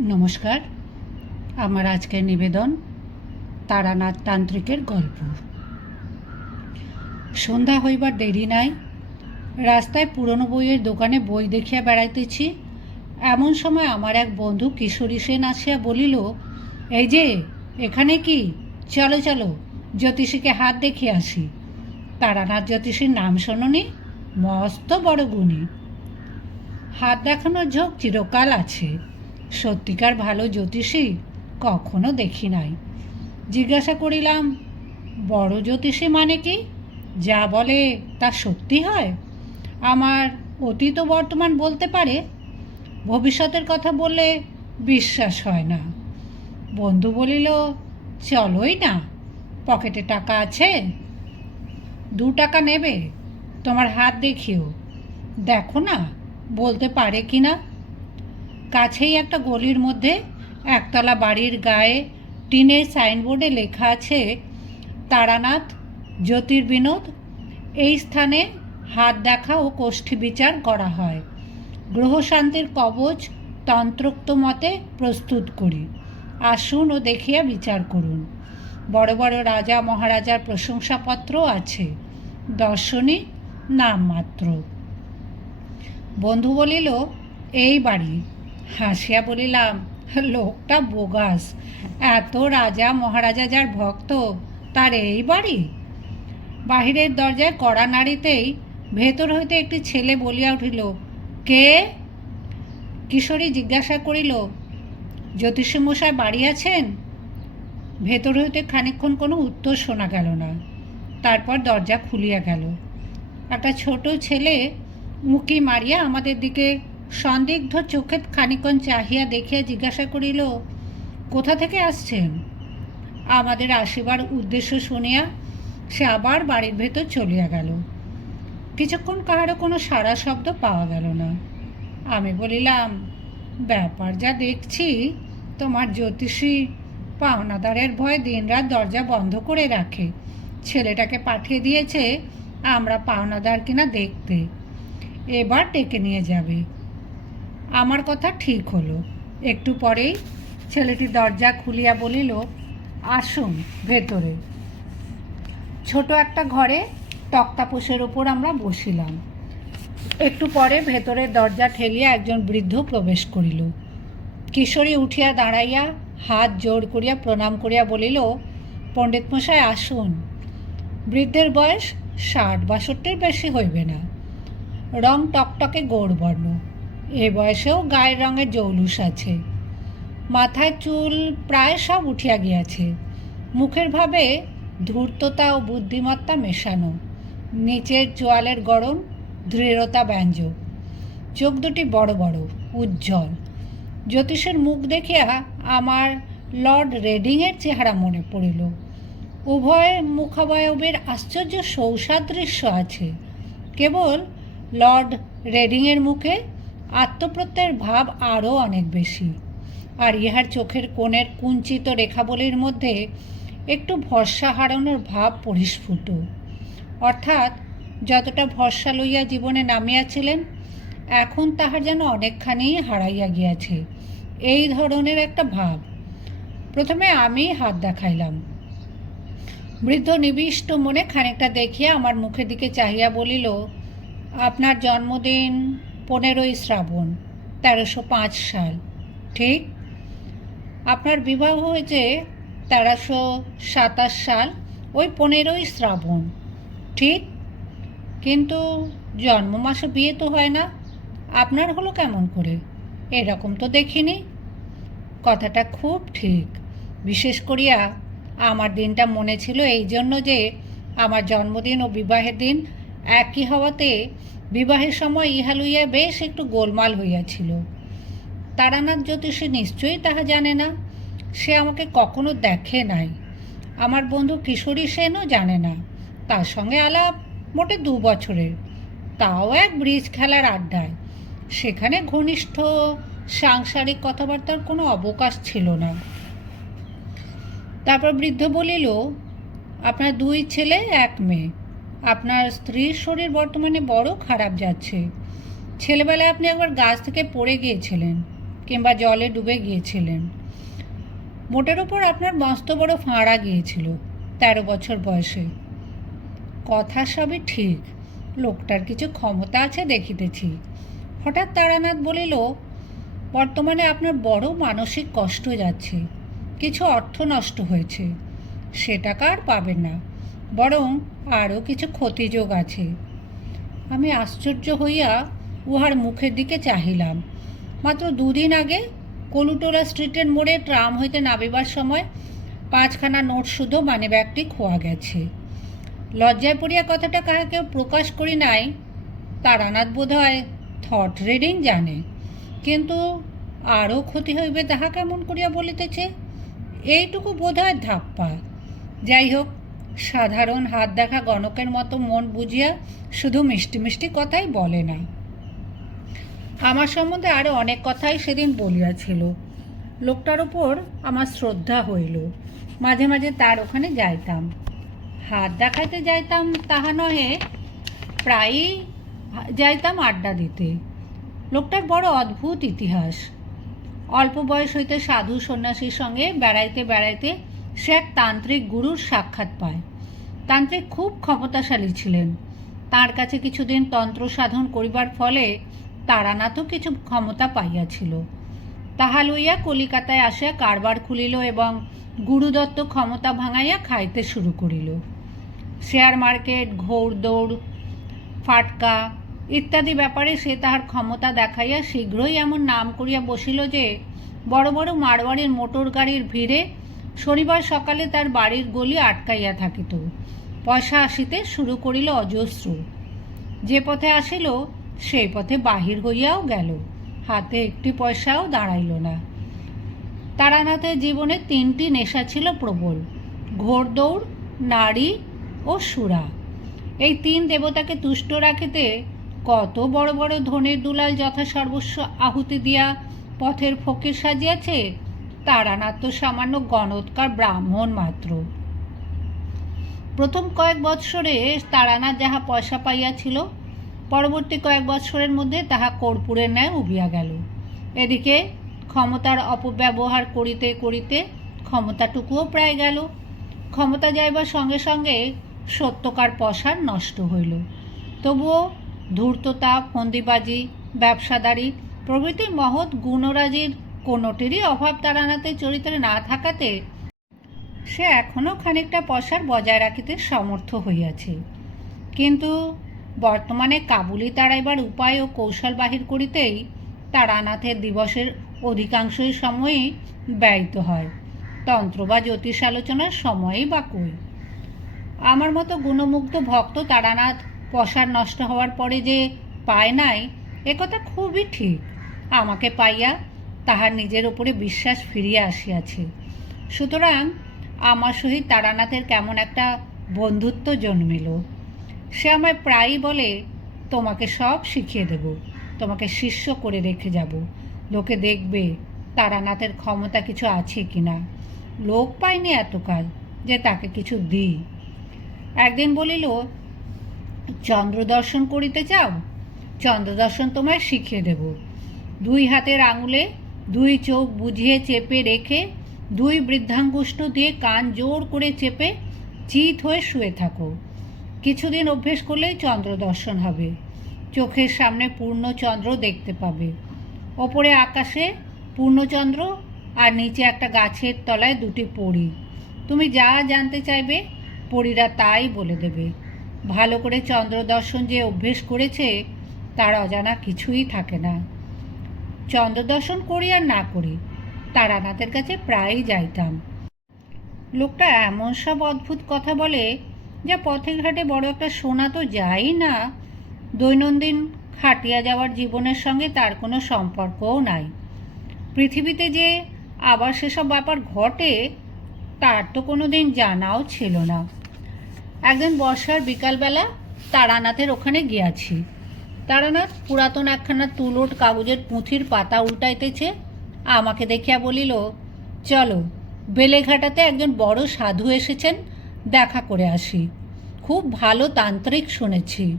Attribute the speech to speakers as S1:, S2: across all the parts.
S1: নমস্কার। আমার আজকের নিবেদন তারানাথ তান্ত্রিকের গল্প। সন্ধ্যা হইবার দেরি নাই, রাস্তায় পুরনো বইয়ের দোকানে বই দেখিয়া বেড়াইতেছি। এমন সময় আমার এক বন্ধু কিশোরী সেন আসিয়া বলিল, এই যে, এখানে কি? চলো চলো, জ্যোতিষীকে হাত দেখিয়ে আসি। তারানাথ জ্যোতিষীর নাম শোনি মস্ত বড় গুণী। হাত দেখানোর ঝোঁক চিরকাল আছে। সত্যিকার ভালো জ্যোতিষী কখনো দেখি নাই। জিজ্ঞাসা করিলাম, বড় জ্যোতিষী মানে কি? যা বলে তা সত্যি হয়? আমার অতীত বর্তমান বলতে পারে? ভবিষ্যতের কথা বললে বিশ্বাস হয় না। বন্ধু বলিল, চলোই না। পকেটে টাকা আছে? দু টাকা নেবে। তোমার হাত দেখিও। দেখো না, বলতে পারে কি না? কাছেই একটা গলির মধ্যে একতলা বাড়ির গায়ে টিনের সাইনবোর্ডে লেখা আছে, তারানাথ, জ্যোতির্বিনোদ, এই স্থানে হাত দেখা ও কোষ্ঠী বিচার করা হয়। গ্রহশান্তির কবচ তন্ত্রোক্ত মতে প্রস্তুত করি। আসুন ও দেখিয়া বিচার করুন। বড় বড় রাজা মহারাজার প্রশংসাপত্র আছে, দর্শনী নামমাত্র। বন্ধু বলিল, এই বাড়ি। হাসিয়া বলিলাম, লোকটা বোগাস, এত রাজা মহারাজা যার ভক্ত, তার এই বাড়ি? বাহিরের দরজায় কড়া নাড়িতেই ভেতর হইতে একটি ছেলে বলিয়া উঠিল, কে? কিশোরী জিজ্ঞাসা করিল, জ্যোতিষমশাই বাড়ি আছেন? ভেতর হইতে খানিকক্ষণ কোনো উত্তর শোনা গেল না, তারপর দরজা খুলিয়া গেল। একটা ছোট ছেলে উঁকি মারিয়া আমাদের দিকে সন্দিগ্ধ চোখে খানিকক্ষণ চাহিয়া দেখিয়া জিজ্ঞাসা করিল, কোথা থেকে আসছেন? আমাদের আসিবার উদ্দেশ্য শুনিয়া সে আবার বাড়ির ভেতর চলিয়া গেল। কিছুক্ষণ কাহারও কোনো সারা শব্দ পাওয়া গেল না। আমি বলিলাম, ব্যাপার যা দেখছি, তোমার জ্যোতিষী পাওনাদারের ভয়ে দিনরাত দরজা বন্ধ করে রাখে। ছেলেটাকে পাঠিয়ে দিয়েছে আমরা পাওনাদার কিনা দেখতে। এবার ডেকে নিয়ে যাবে। আমার কথা ঠিক হলো। একটু পরেই ছেলেটি দরজা খুলিয়া বলিল, আসুন ভেতরে। ছোট একটা ঘরে তক্তাপোষের ওপর আমরা বসিলাম। একটু পরে ভেতরের দরজা ঠেলিয়া একজন বৃদ্ধ প্রবেশ করিল। কিশোরী উঠিয়া দাঁড়াইয়া হাত জোর করিয়া প্রণাম করিয়া বলিল, পণ্ডিত মশাই, আসুন। বৃদ্ধের বয়স ষাট, বাষট্টির বেশি হইবে না। রং টকটকে গৌরবর্ণ। এ বয়সেও গায়ের রঙের জৌলুস আছে। মাথায় চুল প্রায় সব উঠিয়া গিয়াছে। মুখের ভাবে ধূর্ততা ও বুদ্ধিমত্তা মেশানো। নিচের চোয়ালের গরম দৃঢ়তা ব্যঞ্জক চোখ দুটি বড় বড়, উজ্জ্বল। জ্যোতিষের মুখ দেখিয়া আমার লর্ড রেডিংয়ের চেহারা মনে পড়িল। উভয় মুখাবয়বের আশ্চর্য সৌসাদৃশ্য আছে। কেবল লর্ড রেডিংয়ের মুখে আত্মপ্রত্যয়ের ভাব আরও অনেক বেশি। আর ইহার চোখের কোণের কুঞ্চিত রেখাবলির মধ্যে একটু ভরসা হারানোর ভাব পরিস্ফুট। অর্থাৎ যতটা ভরসা লইয়া জীবনে নামিয়াছিলেন, এখন তাহার যেন অনেকখানি হারাইয়া গিয়াছে। এই ধরনের একটা ভাব। প্রথমে আমি হাত দেখাইলাম। বৃদ্ধ নিবিষ্ট মনে খানিকটা দেখিয়া আমার মুখের দিকে চাহিয়া বলিল, আপনার জন্মদিন পনেরোই শ্রাবণ, তেরোশো পাঁচ সাল। ঠিক? আপনার বিবাহ হয়েছে তেরোশো সাতাশ সাল, ওই পনেরোই শ্রাবণ। ঠিক? কিন্তু জন্ম মাসে বিয়ে তো হয় না। আপনার হলো কেমন করে? এরকম তো দেখিনি। কথাটা খুব ঠিক। বিশেষ করিয়া আমার দিনটা মনে ছিল এই জন্য যে আমার জন্মদিন ও বিবাহের দিন একই হওয়াতে বিবাহের সময় ইহা লইয়া বেশ একটু গোলমাল হইয়াছিল। তারানাথ জ্যোতিষী নিশ্চয়ই তাহা জানে না। সে আমাকে কখনো দেখে নাই। আমার বন্ধু কিশোরী সেনও জানে না। তার সঙ্গে আলাপ মোটে দু বছরের। তাও এক ব্রিজ খেলার আড্ডায়। সেখানে ঘনিষ্ঠ, সাংসারিক কথাবার্তার কোনো অবকাশ ছিল না। তারপর বৃদ্ধ বলিল, আপনার দুই ছেলে, এক মেয়ে। আপনার স্ত্রীর শরীর বর্তমানে বড় খারাপ যাচ্ছে। ছেলেবেলায় আপনি একবার গাছ থেকে পড়ে গিয়েছিলেন কিংবা জলে ডুবে গিয়েছিলেন। মোটের ওপর আপনার মস্ত বড় ফাঁড়া গিয়েছিল তেরো বছর বয়সে। কথা সবই ঠিক, লোকটার কিছু ক্ষমতা আছে দেখিতেছি। হঠাৎ তারানাথ বলিল, বর্তমানে আপনার বড় মানসিক কষ্ট যাচ্ছে, কিছু অর্থ নষ্ট হয়েছে, সে টাকা আর পাবেন না। বরং আরও কিছু ক্ষতিযোগ আছে। আমি আশ্চর্য হইয়া উহার মুখের দিকে চাহিলাম। মাত্র দুদিন আগে কলুটোলা স্ট্রিটের মোড়ে ট্রাম হইতে নামিবার সময় পাঁচখানা নোট শুধু মানে ব্যাগটি খোয়া গেছে। লজ্জায় পড়িয়া কথাটা কাহাকেও প্রকাশ করি নাই তারানাথ বোধ হয় থট রিডিং জানে। কিন্তু আরও ক্ষতি হইবে তাহা কেমন করিয়া বলিতেছে? এইটুকু বোধ হয় ধাপ্পা। যাই হোক সাধারণ হাত দেখা গণকের মতো মন বুঝিয়া শুধু মিষ্টি মিষ্টি কথাই বলে না আমার সম্বন্ধে আরও অনেক কথাই সেদিন বলিয়াছিল। লোকটার ওপর আমার শ্রদ্ধা হইল। মাঝে মাঝে তার ওখানে যাইতাম। হাত দেখাইতে যাইতাম তাহা নহে, প্রায়ই যাইতাম আড্ডা দিতে। লোকটার বড় অদ্ভুত ইতিহাস। অল্প বয়স হইতে সাধু সন্ন্যাসীর সঙ্গে বেড়াইতে বেড়াইতে সে এক তান্ত্রিক গুরুর সাক্ষাৎ পায়। তান্ত্রিক খুব ক্ষমতাশালী ছিলেন। তার কাছে কিছুদিন তন্ত্র সাধন করিবার ফলে তারানাথও কিছু ক্ষমতা পাইয়াছিল। তাহা লইয়া কলিকাতায় আসিয়া কারবার খুলিল এবং গুরুদত্ত ক্ষমতা ভাঙাইয়া খাইতে শুরু করিল। শেয়ার মার্কেট, ঘোড় দৌড়, ফাটকা ইত্যাদি ব্যাপারে সে তাহার ক্ষমতা দেখাইয়া শীঘ্রই এমন নাম করিয়া বসিল যে, বড় বড় মারওয়াড়ির মোটর গাড়ির ভিড়ে শনিবার সকালে তার বাড়ির গলি আটকাইয়া থাকিত। পয়সা আসিতে শুরু করিল অজস্র। যে পথে আসিল, সেই পথে বাহির হইয়াও গেল। হাতে একটি পয়সাও দাঁড়াইল না। তারানাথের জীবনে তিনটি নেশা ছিল প্রবল। ঘোড়দৌড় নারী ও সুরা। এই তিন দেবতাকে তুষ্ট রাখিতে কত বড় বড় ধনের দুলাল যথা সর্বস্ব আহুতি দিয়া পথের ফকির সাজিয়াছে তারানাথ তো সামান্য গণৎকার ব্রাহ্মণ মাত্র। প্রথম কয়েক বৎসরে তারানাথ যাহা পয়সা পাইয়াছিল, পরবর্তী কয়েক বৎসরের মধ্যে তাহা কর্পূরের ন্যায় উবিয়া গেল। এদিকে ক্ষমতার অপব্যবহার করিতে করিতে ক্ষমতাটুকুও প্রায় গেল। ক্ষমতা যাইবার সঙ্গে সঙ্গে সত্যকার পসার নষ্ট হইল। তবুও ধূর্ততা, ফন্দিবাজি, ব্যবসাদারি প্রভৃতি মহৎ গুণরাজির কোনোটিরই অভাব তারানাতে চরিত্রে না থাকাতে সে এখনও খানিকটা পয়সার বজায় রাখিতে সমর্থ হইয়াছে। কিন্তু বর্তমানে কাবুলি তাড়াইবার উপায় ও কৌশল বাহির করিতেই তারানাথের দিবসের অধিকাংশই সময়ই ব্যয়িত হয়। তন্ত্র বা জ্যোতিষ আলোচনার সময়ই বা কই? আমার মতো গুণমুগ্ধ ভক্ত তারানাথ পসার নষ্ট হওয়ার পরে যে পায় নাই একথা খুবই ঠিক। আমাকে পাইয়া তাহার নিজের উপরে বিশ্বাস ফিরিয়া আসিয়াছে। সুতরাং আমার সহিত তারানাথের কেমন একটা বন্ধুত্ব জন্মিল। সে আমায় প্রায়ই বলে, তোমাকে সব শিখিয়ে দেব, তোমাকে শিষ্য করে রেখে যাব। লোকে দেখবে তারানাথের ক্ষমতা কিছু আছে কি না লোক পাইনি এতকাল যে তাকে কিছু দিই। একদিন বলিল চন্দ্রদর্শন করিতে চাও? চন্দ্রদর্শন তোমায় শিখিয়ে দেব। দুই হাতের আঙুলে দুই চোখ বুঝিয়ে চেপে রেখে দুই বৃদ্ধাঙ্গুষ্ঠ দিয়ে কান জোর করে চেপে চিত হয়ে শুয়ে থাকো। কিছুদিন অভ্যেস করলেই চন্দ্র দর্শন হবে। চোখের সামনে পূর্ণচন্দ্র দেখতে পাবে। ওপরে আকাশে পূর্ণচন্দ্র আর নিচে একটা গাছের তলায় দুটি পড়ি তুমি যা জানতে চাইবে, পরীরা তাই বলে দেবে। ভালো করে চন্দ্র দর্শন যে অভ্যেস করেছে, তার অজানা কিছুই থাকে না। চন্দ্র দর্শন করি আর না করি তারানাথের কাছে প্রায়ই যাইতাম। লোকটা এমন সব অদ্ভুত কথা বলে যা পথে ঘাটে বড় একটা শোনা তো যাই না, দৈনন্দিন খাটিয়া যাওয়ার জীবনের সঙ্গে তার কোনো সম্পর্কও নাই। পৃথিবীতে যে আবার সেসব ব্যাপার ঘটে, তার তো কোনো দিন জানাও ছিল না। একদিন বর্ষার বিকালবেলা তারানাথের ওখানে গিয়াছি। তারানাথ পুরাতন একখানা তুলোট কাগজের পুঁথির পাতা উল্টাইতেছে। আমাকে দেখিয়া বলিল, চলো, বেলেঘাটাতে একজন বড় সাধু এসেছেন, দেখা করে আসি। খুব ভালো তান্ত্রিক শুনেছি।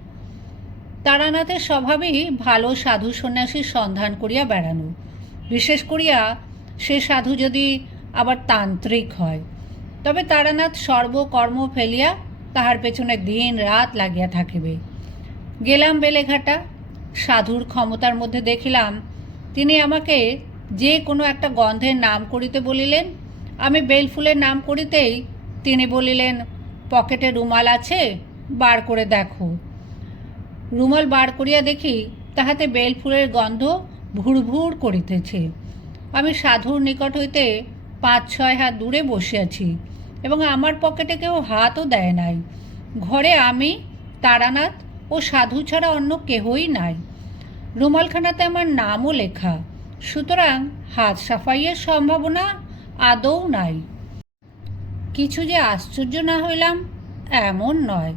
S1: তারানাথের স্বভাবেই ভালো সাধু সন্ন্যাসীর সন্ধান করিয়া বেড়ানো। বিশেষ করিয়া সে সাধু যদি আবার তান্ত্রিক হয়। তবে তারানাথ সর্বকর্ম ফেলিয়া তাহার পেছনে দিন রাত লাগিয়া থাকিবে। গেলাম বেলেঘাটা। সাধুর ক্ষমতার মধ্যে দেখিলাম, তিনি আমাকে যে কোনো একটা গন্ধের নাম করিতে বলিলেন। আমি বেলফুলের নাম করিতেই তিনি বলিলেন, পকেটে রুমাল আছে, বার করে দেখো। রুমাল বার করিয়া দেখি তাহাতে বেলফুলের গন্ধ ভুরভুর করিতেছে। আমি সাধুর নিকট হইতে পাঁচ, ছয় হাত দূরে বসিয়াছি এবং আমার পকেটে কেউ হাতও দেয় নাই। ঘরে আমি, তারানাথ ও সাধু ছাড়া অন্য কেহই নাই। রুমালখানাতে আমার নামও লেখা। সুতরাং হাত সাফাইয়ের সম্ভাবনা আদৌ নাই। কিছু যে আশ্চর্য না হইলাম, এমন নয়।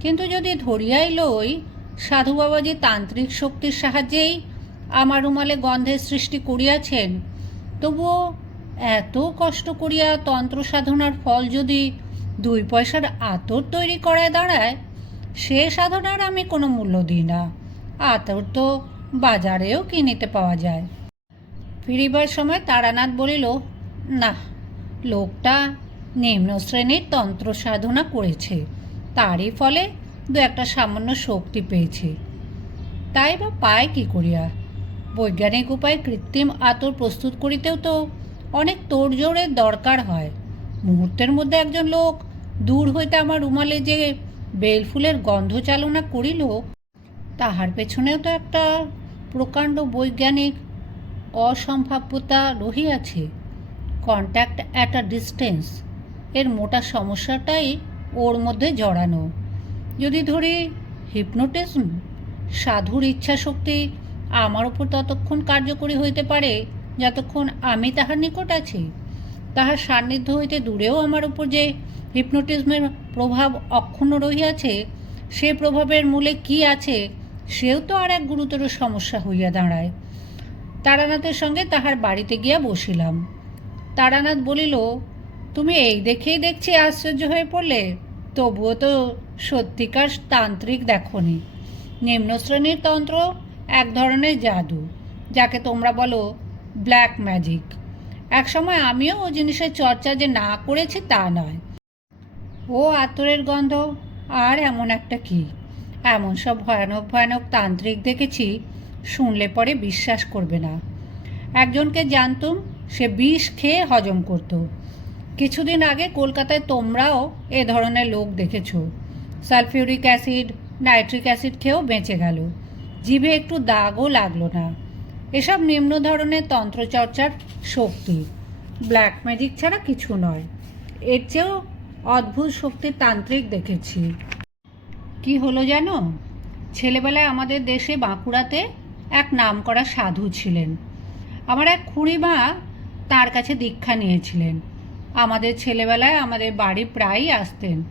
S1: কিন্তু যদি ধরিয়াই লই, সাধু বাবাজি তান্ত্রিক শক্তির সাহায্যেই আমার রুমালে গন্ধের সৃষ্টি করিয়াছেন, তবুও এত কষ্ট করিয়া তন্ত্র সাধনার ফল যদি দুই পয়সার আতর তৈরি করায় দাঁড়ায় সে সাধনার আমি কোনো মূল্য দিই না। আতর তো বাজারেও কিনিতে পাওয়া যায়। ফিরিবার সময় তারানাথ বলিল, না, লোকটা নিম্ন শ্রেণির তন্ত্র সাধনা করেছে। তারই ফলে দু একটা সামান্য শক্তি পেয়েছে। তাই বা পায় কি করিয়া? বৈজ্ঞানিক উপায়ে কৃত্রিম আতর প্রস্তুত করিতেও তো অনেক তোড়জোড়ের দরকার হয়। মুহূর্তের মধ্যে একজন লোক দূর হইতে আমার রুমালে যে বেলফুলের গন্ধ চালনা করিল তাহার পেছনেও তো একটা প্রকাণ্ড বৈজ্ঞানিক অসম্ভাব্যতা রহিয়াছে। কন্ট্যাক্ট অ্যাট আ ডিস্টেন্স এর মোটা সমস্যাটাই ওর মধ্যে জড়ানো। যদি ধরি হিপনোটিজম সাধুর ইচ্ছা শক্তি আমার উপর ততক্ষণ কার্যকরী হইতে পারে যতক্ষণ আমি তাহার নিকট আছি। তাহার সান্নিধ্য হইতে দূরেও আমার উপর যে হিপনোটিজমের প্রভাব অক্ষুণ্ণ রহিয়াছে, সে প্রভাবের মূলে কি আছে, সেও তো আর এক গুরুতর সমস্যা হইয়া দাঁড়ায়। তারানাথের সঙ্গে তাহার বাড়িতে গিয়া বসিলাম। তারানাথ বলিল, তুমি এই দেখেই দেখছি আশ্চর্য হয়ে পড়লে, তবুও তো সত্যিকার তান্ত্রিক দেখনি। নিম্ন শ্রেণির তন্ত্র এক ধরনের জাদু, যাকে তোমরা বলো ব্ল্যাক ম্যাজিক। একসময় আমিও ও জিনিসের চর্চা যে না করেছি তা নয়। ও আতরের গন্ধ, আর এমন একটা কি? এমন সব ভয়ানক ভয়ানক তান্ত্রিক দেখেছি, শুনলে পরে বিশ্বাস করবে না। একজনকে জানতুম, সে বিষ খেয়ে হজম করত। কিছুদিন আগে কলকাতায় তোমরাও এ ধরনের লোক দেখেছ। সালফিউরিক অ্যাসিড, নাইট্রিক অ্যাসিড খেয়েও বেঁচে গেল। জিভে একটু দাগও লাগল না। এসব নিম্ন ধরনের তন্ত্রচর্চার শক্তি। ব্ল্যাক ম্যাজিক ছাড়া কিছু নয়। এর চেয়েও অদ্ভুত শক্তির তান্ত্রিক দেখেছি। কি হলো জানো ছেলেবেলায় আমাদের দেশে বাঁকুড়াতে এক নামকরা সাধু ছিলেন। আমার এক খুড়িমা তার কাছে দীক্ষা নিয়েছিলেন। আমাদের ছেলেবেলায় আমাদের বাড়ি প্রায়ই আসতেন।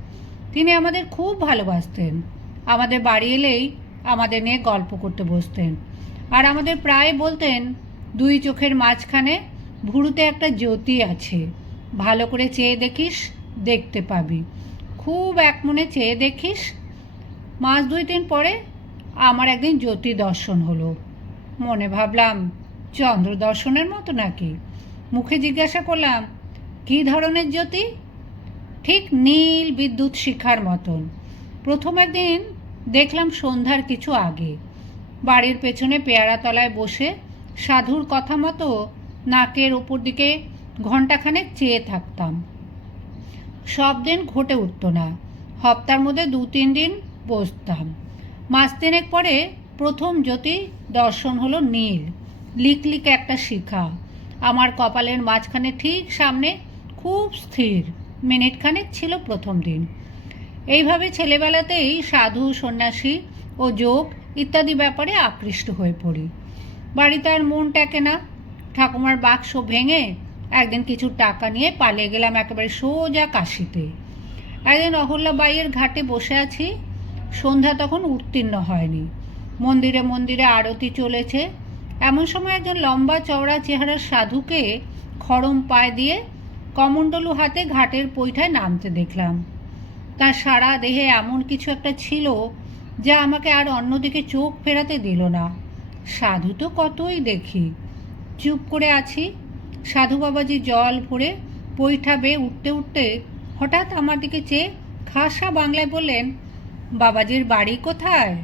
S1: তিনি আমাদের খুব ভালোবাসতেন। আমাদের বাড়ি এলেই আমাদের নিয়ে গল্প করতে বসতেন। আর আমাদের প্রায় বলতেন, দুই চোখের মাঝখানে ভুরুতে একটা জ্যোতি আছে। ভালো করে চেয়ে দেখিস দেখতে পাবি। খুব এক মনে চেয়ে দেখিস, মাস দুই দিন পরে আমার একদিন জ্যোতি দর্শন হলো। মনে ভাবলাম, চন্দ্র দর্শনের মতো নাকি? মুখে জিজ্ঞাসা করলাম, কী ধরনের জ্যোতি? ঠিক নীল বিদ্যুৎ শিখার মতন। প্রথম একদিন দেখলাম সন্ধ্যার কিছু আগে। বাড়ির পেছনে পেয়ারা তলায় বসে সাধুর কথা মতো নাকের ওপর দিকে ঘণ্টাখানেক চেয়ে থাকতাম। সব দিন ঘটে উঠতো না। হপ্তার মধ্যে দু তিন দিন বসতাম। মাস তিনেক পরে প্রথম জ্যোতি দর্শন হলো নীল। লিকলিক একটা শিখা। আমার কপালের মাঝখানে ঠিক সামনে খুব স্থির। মিনিটখানেক ছিল প্রথম দিন। এইভাবে ছেলেবেলাতেই সাধু, সন্ন্যাসী ও যোগ ইত্যাদি ব্যাপারে আকৃষ্ট হয়ে পড়ি। বাড়িতে আর মন টেকে না। ঠাকুমার বাক্স ভেঙে একদিন কিছু টাকা নিয়ে পালিয়ে গেলাম একেবারে সোজা কাশিতে। একদিন অহল্যাবাইয়ের ঘাটে বসে আছি, সন্ধ্যা তখন উত্তীর্ণ হয়নি। মন্দিরে মন্দিরে আরতি চলেছে। এমন সময় একজন লম্বা চওড়া চেহারার সাধুকে খড়ম পায়ে দিয়ে কমণ্ডলু হাতে ঘাটের পৈঠায় নামতে দেখলাম। তার সারা দেহে এমন কিছু একটা ছিল যা আমাকে আর অন্যদিকে চোখ ফেরাতে দিল না। সাধু তো কতই দেখি। চুপ করে আছি সাধু বাবাজি জল ভরে পৈঠা বেয়ে উঠতে উঠতে হঠাৎ আমার দিকে চেয়ে খাসা বাংলায় বললেন, বাবাজির বাড়ি কোথায়?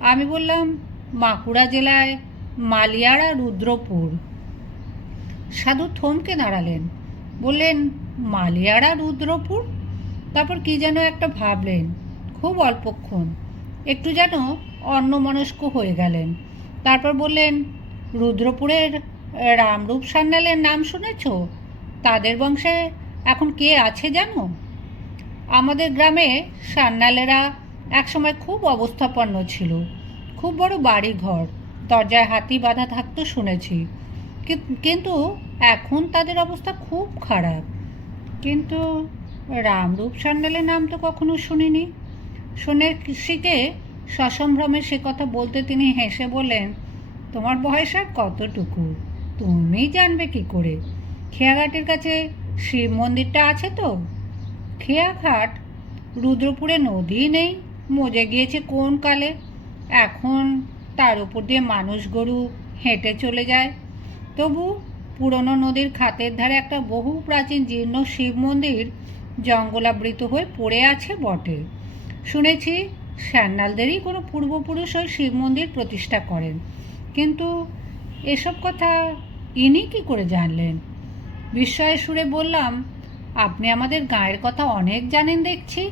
S1: আমি বললাম বাঁকুড়া জেলায়, মালিয়াড়া, রুদ্রপুর। সাধু থমকে দাঁড়ালেন, বললেন, মালিয়াড়া, রুদ্রপুর? তারপর কি যেন একটা ভাবলেন, খুব অল্পক্ষণ, একটু যেন অন্যমনস্ক হয়ে গেলেন। তারপর বললেন, রুদ্রপুরের রামরূপ সান্যালের নাম শুনেছ? তাদের বংশে এখন কে আছে জানো? আমাদের গ্রামে সান্যালেরা একসময় খুব অবস্থাপন্ন ছিল। খুব বড় বাড়ি ঘর দরজায় হাতি বাঁধা থাকতো শুনেছি। কিন্তু এখন তাদের অবস্থা খুব খারাপ। কিন্তু রামরূপ সান্যালের নাম তো কখনো শুনিনি। শুনে শিখে সসম্ভ্রমে সে কথা বলতে তিনি হেসে বললেন, তোমার বয়স আর কতটুকু? তুমি জানবে কি করে? খেয়াঘাটের কাছে শিব মন্দিরটা আছে তো? খেয়াঘাট, রুদ্রপুরে নদী নেই, মজে গিয়েছে কোন কালে? এখন তার উপর দিয়ে মানুষ গরু হেঁটে চলে যায়। তবু পুরনো নদীর খাতের ধারে একটা বহু প্রাচীন জীর্ণ শিব মন্দির জঙ্গলাবৃত হয়ে পড়ে আছে বটে। শুনেছি স্যান্নালদেরই কোনো পূর্বপুরুষ ওই শিব মন্দির প্রতিষ্ঠা করেন। কিন্তু এসব কথা ইনি কি করে জানলেন? বিস্ময়ের সুরে বললাম, আপনি আমাদের গায়ের কথা অনেক জানেন দেখছি।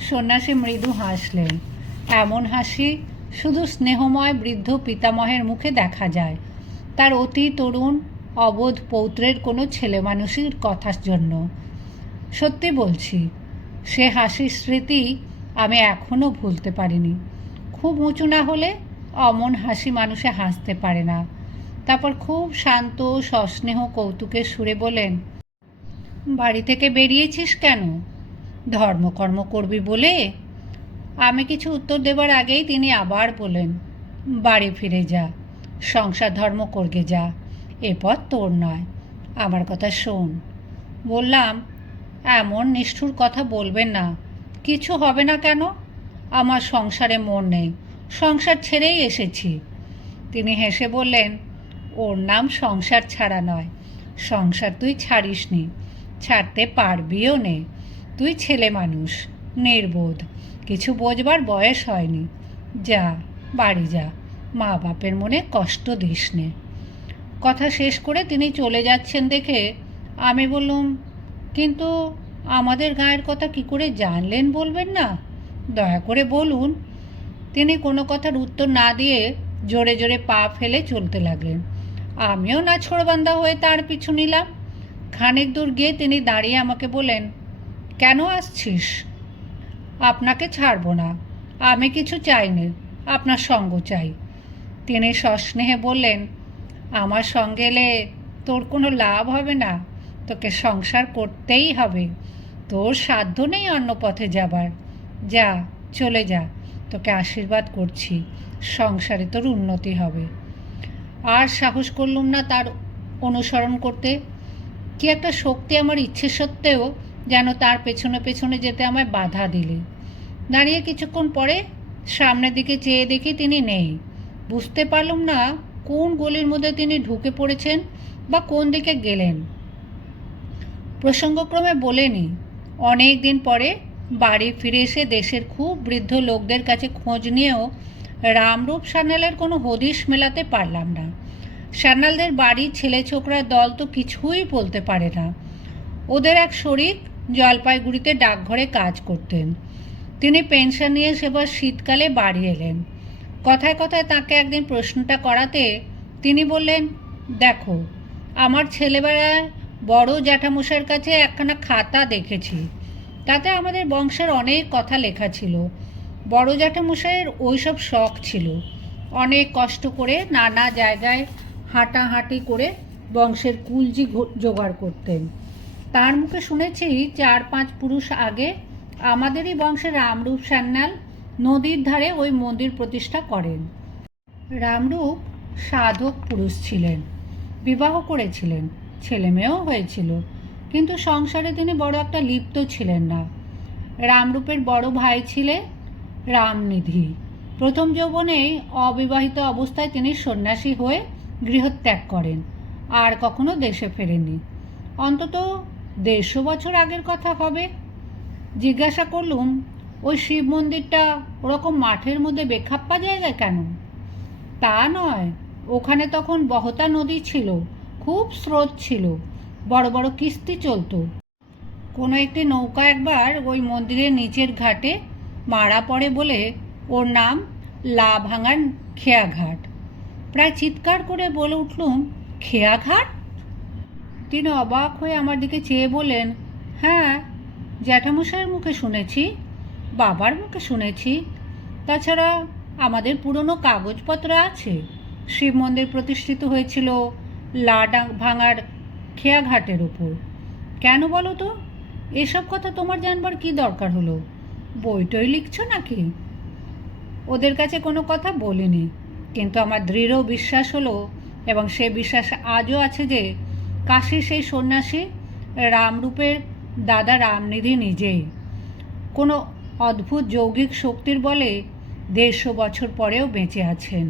S1: সন্ন্যাসী মৃদু হাসলেন। এমন হাসি শুধু স্নেহময় বৃদ্ধ পিতামহের মুখে দেখা যায়। তার অতি তরুণ, অবোধ পৌত্রের কোনো ছেলে মানুষের কথার জন্য। সত্যি বলছি, সে হাসির স্মৃতি আমি এখনও ভুলতে পারিনি। খুব উঁচু না হলে অমন হাসি মানুষে হাসতে পারে না। তারপর খুব শান্ত, সস্নেহ কৌতুকের সুরে বলেন, বাড়ি থেকে বেরিয়েছিস কেন? ধর্মকর্ম করবি বলে? আমি কিছু উত্তর দেবার আগেই তিনি আবার বলেন, বাড়ি ফিরে যা, সংসার ধর্ম করগে যা, এ পথ তোর নয়, আমার কথা শোন। বললাম, এমন নিষ্ঠুর কথা বলবেন না, কিছু হবে না কেন? আমার সংসারে মন নেই, সংসার ছেড়েই এসেছি। তিনি হেসে বললেন ওর নাম সংসার ছাড়া নয়। সংসার তুই ছাড়িসনি। ছাড়তে পারবিও নে। তুই ছেলে মানুষ, নির্বোধ। কিছু বোঝবার বয়স হয়নি। যা, বাড়ি যা। মা বাপের মনে কষ্ট দিস নে। কথা শেষ করে তিনি চলে যাচ্ছেন দেখে আমি বললুম, কিন্তু আমাদের গায়ের কথা কি করে জানলেন বলবেন না? দয়া করে বলুন। তিনি কোনো কথার উত্তর না দিয়ে জোরে জোরে পা ফেলে চলতে লাগলেন। আমিও না ছোড়বান্দা হয়ে তার পিছু নিলাম। খানিক দূর গিয়ে তিনি দাঁড়িয়ে আমাকে বলেন কেন আসছিস? আপনাকে ছাড়বো না। আমি কিছু চাই না আপনার সঙ্গ চাই। তিনি সস্নেহে বললেন, আমার সঙ্গে এলে তোর কোনো লাভ হবে না। তোকে সংসার করতেই হবে। তোর সাধ্য নেই অন্য পথে যাবার। যা, চলে যা। তোকে আশীর্বাদ করছি। সংসারে তোর উন্নতি হবে। আর সাহস করলুম না তার অনুসরণ করতে। কি একটা শক্তি আমার ইচ্ছে সত্ত্বেও যেন তার পেছনে পেছনে যেতে আমায় বাধা দিলে। দাঁড়িয়ে কিছুক্ষণ পরে সামনের দিকে চেয়ে দেখি তিনি নেই। বুঝতে পারলুম না কোন গলির মধ্যে তিনি ঢুকে পড়েছেন বা কোন দিকে গেলেন। প্রসঙ্গক্রমে বলেনি। অনেক দিন পরে বাড়ি ফিরে এসে দেশের খুব বৃদ্ধ লোকদের কাছে খোঁজ নিয়েও রামরূপ সান্যালের কোনো হদিশ মেলাতে পারলাম না। সান্যালদের বাড়ির ছেলে ছোকরার দল তো কিছুই বলতে পারে না। ওদের এক শরিক জলপাইগুড়িতে ডাকঘরে কাজ করতেন। তিনি পেনশন নিয়ে সেবার শীতকালে বাড়ি এলেন। কথায় কথায় তাকে একদিন প্রশ্নটা করাতে তিনি বললেন, দেখো, আমার ছেলেবেলায় বড় জ্যাঠামশাইয়ের কাছে একখানা খাতা দেখেছি। তাতে আমাদের বংশের অনেক কথা লেখা ছিল। বড় জ্যাঠামশাইয়ের ওইসব শখ ছিল। অনেক কষ্ট করে নানা জায়গায় হাঁটাহাঁটি করে বংশের কুলজি জোগাড় করতেন। তার মুখে শুনেছি চার পাঁচ পুরুষ আগে আমাদেরই বংশের রামরূপ সান্যাল নদীর ধারে ওই মন্দির প্রতিষ্ঠা করেন। রামরূপ সাধক পুরুষ ছিলেন, বিবাহ করেছিলেন ছেলে মেয়েও হয়েছিল, কিন্তু সংসারে তিনি বড় একটা লিপ্ত ছিলেন না। রামরূপের বড় ভাই ছিলেন রামনিধি। প্রথম যৌবনেই অবিবাহিত অবস্থায় তিনি সন্ন্যাসী হয়ে গৃহত্যাগ করেন, আর কখনো দেশে ফেরেননি। অন্তত দেড়শো বছর আগের কথা হবে। জিজ্ঞাসা করলুম, ওই শিব মন্দিরটা ওরকম মাঠের মধ্যে বেখাপ্পা জায়গায় কেন? তা নয়, ওখানে তখন বহতা নদী ছিল, খুব স্রোত ছিল, বড় বড় কিস্তি চলতো। কোনো একটি নৌকা একবার ওই মন্দিরের নিচের ঘাটে মারা পড়ে বলে ওর নাম লা ভাঙার খেয়াঘাট। প্রায় চিৎকার করে বলে উঠলুম খেয়াঘাট? তিনি অবাক হয়ে আমার দিকে চেয়ে বললেন হ্যাঁ জ্যাঠামশাইয়ের মুখে শুনেছি, বাবার মুখে শুনেছি। তাছাড়া আমাদের পুরনো কাগজপত্র আছে। শিব মন্দির প্রতিষ্ঠিত হয়েছিল লা ডাং- ভাঙার খেয়াঘাটের ওপর। কেন বলো তো? এসব কথা তোমার জানবার কি দরকার হলো? বইটই লিখছ নাকি? ওদের কাছে কোনো কথা বলিনি, কিন্তু আমার দৃঢ় বিশ্বাস হলো এবং সে বিশ্বাস আজও আছে যে কাশি সেই সন্ন্যাসী রামরূপের দাদা রামনিধি নিজেই। কোনো অদ্ভুত যৌগিক শক্তির বলে দেড়শো বছর পরেও বেঁচে আছেন।